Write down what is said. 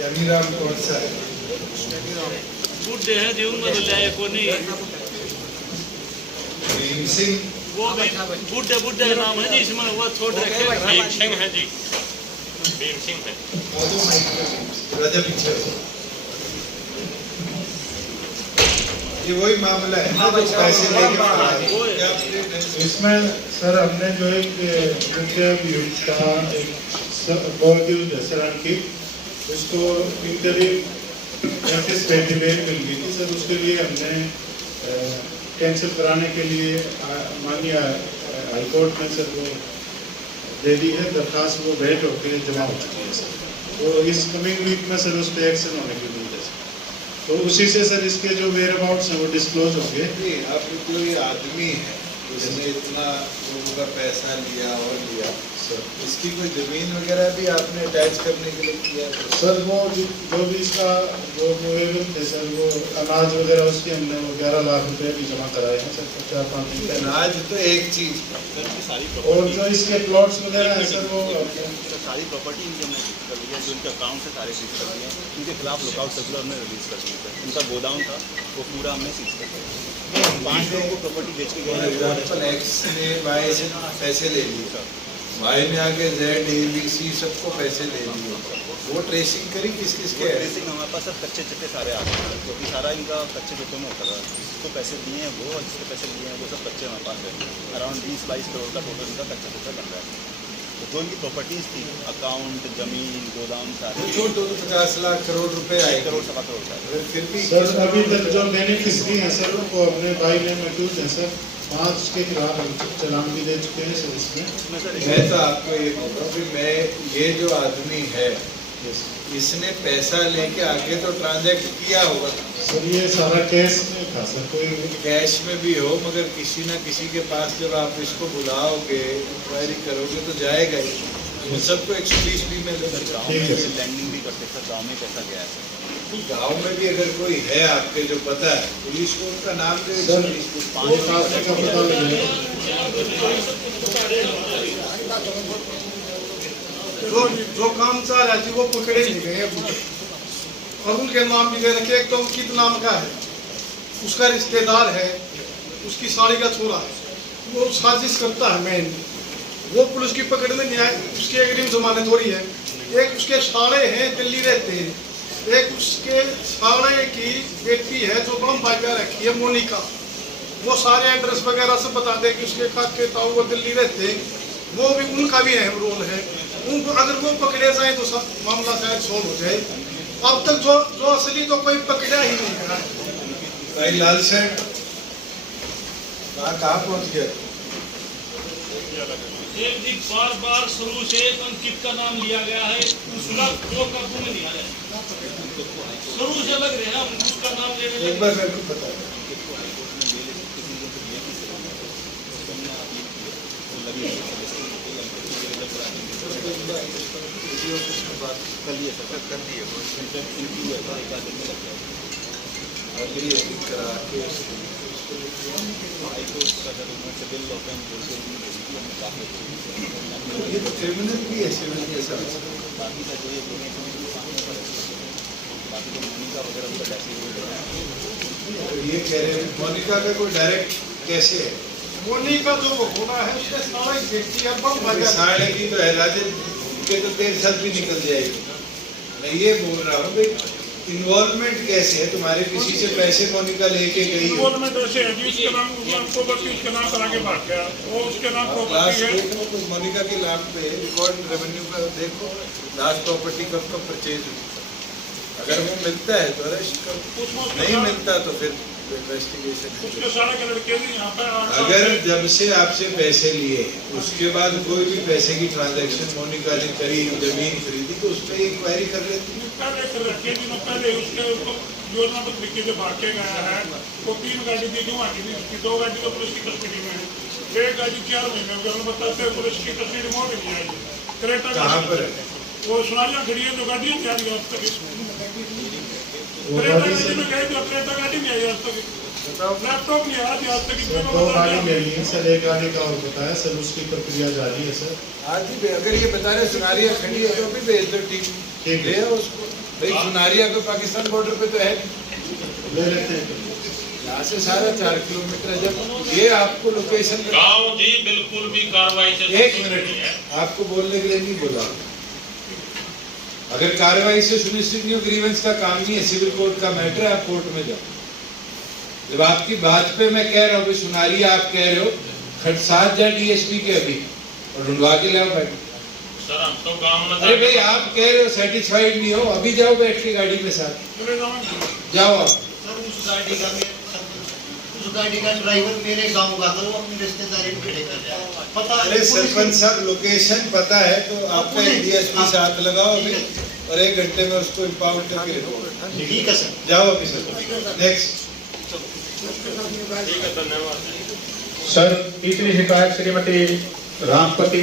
यानीराम कौन सा है? बुढ़े हैं जी, उम्र लाए को नहीं। भीम सिंह वो भी बुढ़े नाम है जी इसमें, वो छोड़ रखे। भीम सिंह है जी, भीम सिंह है। राजा पीछे ये वही मामला है ना, जो पैसे लेके इसमें सर हमने जो एक की उसको इंटरव्यू मिल गई थी सर, उसके लिए हमने कैंसिल कराने के लिए माननीय हाईकोर्ट में सर वो दे दी है दरखास्त, वो वेट होकर जमा हो चुकी है सर। तो इस कमिंग वीक में सर उस पर एक्शन होने की उम्मीद है सर। तो उसी से सर इसके जो वेयर अबाउट्स हैं वो डिस्क्लोज होंगे। अब कोई आदमी है उसने इतना लोगों का पैसा लिया और लिया सर, इसकी कोई जमीन वगैरह भी आपने अटैच करने के लिए किया सर? वो जो भी इसका जो मूवेबल थे सर, वो अनाज वगैरह उसके हमने वो 11 लाख रुपए भी जमा कराए हैं सर, 4-5 दिन पहले। अनाज तो एक चीज और जो इसके प्लॉट्स वगैरह हैं सर, वो सारी प्रॉपर्टी इनकी हमने सीज कर ली है, जो इनके अकाउंट है सारे सीज कर दिए हैं। इनके खिलाफ लुकआउट सर्कुलर हमने रिलीज कर दिया है। इनका गोडाउन था वो पूरा हमने सीज कर दिया। 5 लोगों को प्रॉपर्टी बेच के गए। एक्स ने वाई से पैसे ले लिए, वाई ने आगे जेड ए बी सी सबको पैसे ले लिए, वो ट्रेसिंग करी किस किस के? ट्रेसिंग हमारे पास सब कच्चे चिट्टे सारे आ गए हैं, क्योंकि सारा इनका कच्चे चिट्टों में होता है। जिसको पैसे दिए हैं वो और जिसके पैसे लिए हैं वो सब कच्चे हमारे पास है। अराउंड 20-22 करोड़ का टोटल इनका कच्चा चिट्टा बन रहा है। तो जो इनकी प्रॉपर्टीज थी, अकाउंट, जमीन, गोदाम सारे, छोड़ दो तो 50 लाख करोड़ रुपए आए, 1 करोड़ 1.25 करोड़ का। फिर भी सर अभी तक जो बेनिफिशरी हैं सर वो अपने भाई ने महसूस हैं सर, 5 के खिलाफ चालान भी दे चुके हैं सर इसमें। मैं तो आपको ये बोलूँ कि मैं ये जो आदमी है इसने पैसा लेके आगे तो ट्रांजैक्ट किया होगा सर, ये सारा कैश में था सर, कोई कैश में भी हो, मगर किसी ना किसी के पास जब आप इसको बुलाओगे इंक्वायरी करोगे तो जाएगा ही। वो सबको एक्सक्यूज भी मिलेगा। गाँव में लैंडिंग भी करते सर, गाँव में पैसा गया है सर। गाँव में भी अगर कोई है आपके जो पता है, पुलिस को उनका नाम दे, सर वो खाते का पता लगेगा। जो काम चाह रहा थी वो पकड़े नहीं गए और उनके नाम भी दे रखे। एक तो अंकित नाम का है, उसका रिश्तेदार है, उसकी साड़ी का छोरा है, वो साजिश करता है मेन। वो पुलिस की पकड़ में नहीं आए, उसकी एग्रीम जमानत हो रही है। एक उसके साले हैं दिल्ली रहते हैं, एक उसके साले की बेटी है जो बम्बई में रखी है मोनिका, वो सारे एड्रेस वगैरह सब बता दे कि उसके खाते ताऊ वो दिल्ली रहते हैं। वो भी उनका भी अहम रोल है। उनको अगर वो पकड़े जाए तो सब मामला शायद सोल्व हो जाए। अब तक जो असली तो कोई पकड़ा ही नहीं है। भाई लाल सेठ कहाँ पहुँच गया? एक दिन बार शुरू से अंकित का नाम लिया गया है, उसका जो काबू में नहीं आ रहा है। शुरू से लग रहे हैं उसका नाम लेने एक बार मेरे को बता। कर लिए सर, कर दिए वो इंटरव्यू है सर, 1 दिन में लग जाएगा। करा के ये तो क्रिमिनल भी है, सिविल के साथ। बाकी का जो ये बाकी तो मोनिका वगैरह उनका कैसे ये कह रहे हैं मोनिका का कोई डायरेक्ट कैसे है? मोनिका जो होना है उसके साले की बेटी है, बम्बई साढ़े की तो है राजन के तो 1.5 साल भी निकल जाएगी। मैं ये बोल रहा हूँ भाई इन्वॉल्वमेंट कैसे है तुम्हारे? किसी से पैसे मोनिका लेके गई हो? इन्वॉल्वमेंट ऐसे है जी, उसके नाम प्रॉपर्टी उसके नाम करा के भाग गया, वो उसके नाम प्रॉपर्टी है। मोनिका के नाम पे रिकॉर्ड रेवेन्यू का देखो, लास्ट प्रॉपर्टी कब कब परचेज हुई। अगर वो मिलता है तो अरेस्ट करो, नहीं मिलता तो फिर इन्वेस्टिगेशन। उसके सारे के लड़के भी यहाँ पे अगर जब से आपसे पैसे लिए उसके बाद कोई भी पैसे की ट्रांजैक्शन मोनिका ने करी, जमीन खरीदी, तो उस पर इंक्वायरी कर लेती है। पहले रखे दिनों पहले उसके योजना तो तरीके से भाग के गया है। वो 3 गाड़ी दी क्यों आती थी, उसकी 2 गाड़ी तो पुलिस की कस्टडी में है, 1 गाड़ी 4 महीने हो गए बताते पुलिस की कस्टडी में नहीं आई। क्रेटा कहाँ पर है? वो सुनालियाँ खड़ी है, जो गाड़ियाँ क्या अब तक क्रेटा गाड़ी में गए तो क्रेटा गाड़ी नहीं आई आज तक। लैपटॉप नहीं आया आज तक सर 2 गाड़ी मिली है सर, 1 गाड़ी का और बताया सर, उसकी प्रक्रिया जारी है सर। आज भी अगर ये बता रहे सुनारिया खड़ी है तो अभी भेज दो टीम, ठीक ले है, आओ उसको। भाई सुनारिया तो पाकिस्तान बॉर्डर पे तो है, ले लेते हैं। यहाँ से सारा 4 किलोमीटर है। जब ये आपको लोकेशन गाँव जी बिल्कुल भी कार्रवाई से 1 मिनट आपको बोलने के लिए नहीं बोला। अगर कार्रवाई से सुनिश्चित नहीं हो, ग्रीवेंस का काम नहीं है, सिविल कोर्ट का मैटर है, आप कोर्ट में जाओ। जब आपकी बात पे मैं कह रहा हूँ सुनारिया, आप कह रहे हो खटसाद जाए डीएसपी के अभी और ढूंढवा के लाओ बैठ। सर हम तो गाँव में अरे भाई आप कह रहे हो सेटिस्फाइड नहीं हो, अभी जाओ बैठ के गाड़ी में साथ जाओ आप। सर उस गाड़ी का ड्राइवर मेरे गांव का था, वो अपनी रिश्तेदारी में खड़े कर रहा है। पता अरे सरपंच साहब लोकेशन पता है तो आपका डीएसपी से हाथ लगाओ अभी और 1 घंटे में उसको इम्पावर करके रखो। ठीक है सर। जाओ अभी सर। नेक्स्ट ठीक है, धन्यवाद। सर तीसरी शिकायत श्रीमती रामपति